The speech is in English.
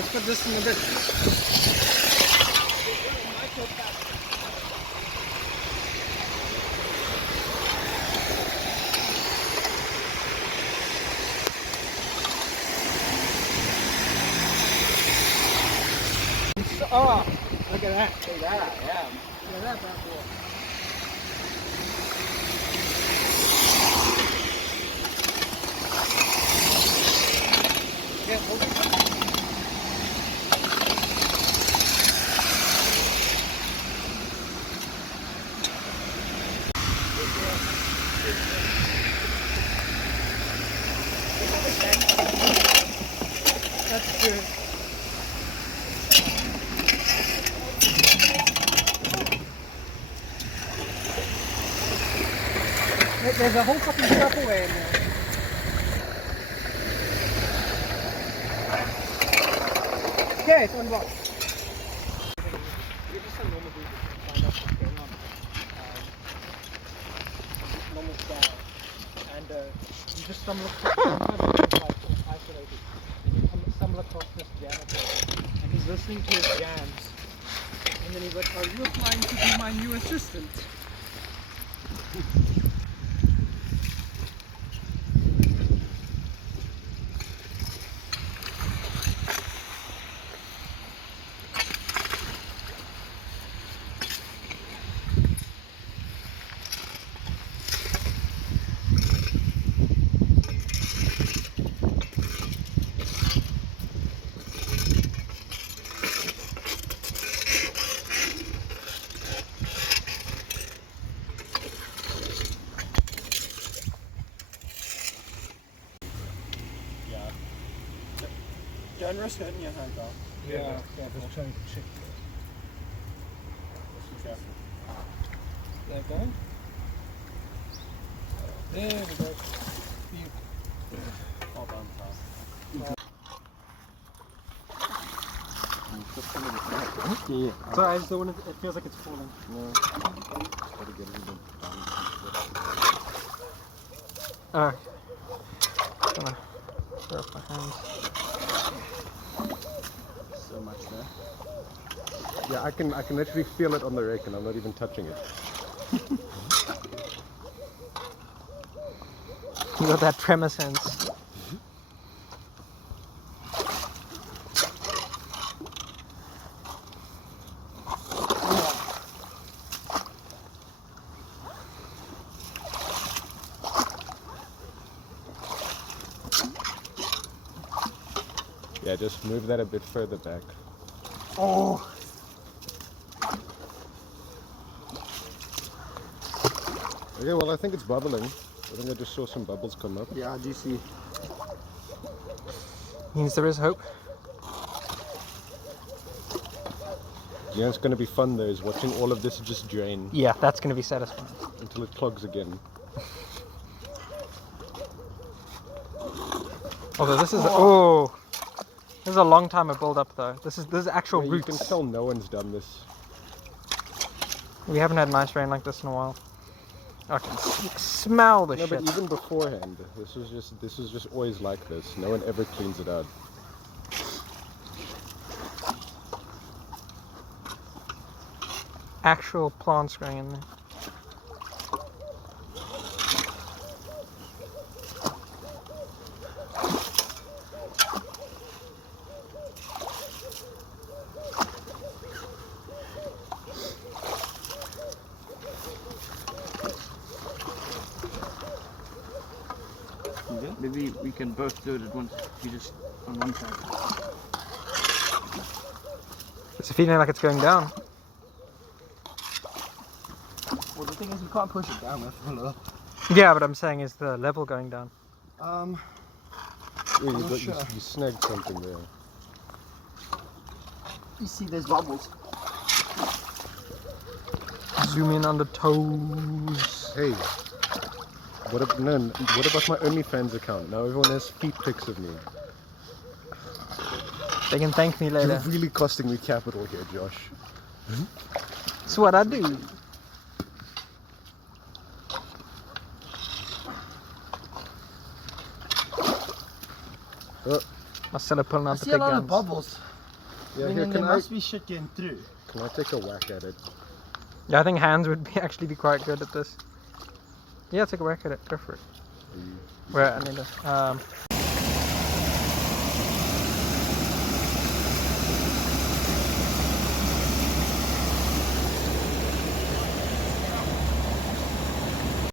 let's put this in a bit. Oh, look at that. Look at that, yeah. Look at that bad boy. Yeah, hold it. That's good. There's a whole fucking Tupperware in there. Okay, it's unlocked. You're just a normal dude to find out what's going on. Normal style. And you just stumble across, like, isolated. You stumble across this janitor, and he's listening to his jams. And then he's like, "Are you applying to be my new assistant?" Don't risk hurting your hand, though. Yeah, just trying to check. Be careful. That going? There we go. Well done, pal. Yeah. Sorry, I just don't want it feels like it's falling. No. Gotta get a little bit down. Alright. Gonna throw up my hands. So much there. Yeah, I can literally feel it on the rake and I'm not even touching it. You got that tremor sense. Yeah, just move that a bit further back. Oh! Okay, well I think it's bubbling. I think I just saw some bubbles come up. Yeah, do you see? Means there is hope. You know, it's going to be fun though, is watching all of this just drain Yeah, that's going to be satisfying. until it clogs again. Although this is this is a long time of build up though. This is actual Yeah, you roots. can tell no one's done this. We haven't had nice rain like this in a while. I can smell the No, shit. but even beforehand, this was just always like this. No one ever cleans it out. Actual plants growing in there. Maybe we can both do it at once. You just on one side. It's feeling like it's going down. Well, the thing is, we can't push it down. We have to pull it up. Yeah, but I'm saying is the level going down. Yeah, I'm not you sure. snagged something there. You see, there's bubbles. Zoom in on the toes. Hey, what about my OnlyFans account? Now everyone has feet pics of me. They can thank me You're later. really costing me capital here, Josh. That's what I do. Marcelo pulling I out the see a big lot guns. of bubbles. Yeah, I mean, here, then can there I must be shit getting through. can I take a whack at it? Yeah, I think hands would be actually be quite good at this. Yeah, take a whack at it. Go for it. Where I need to.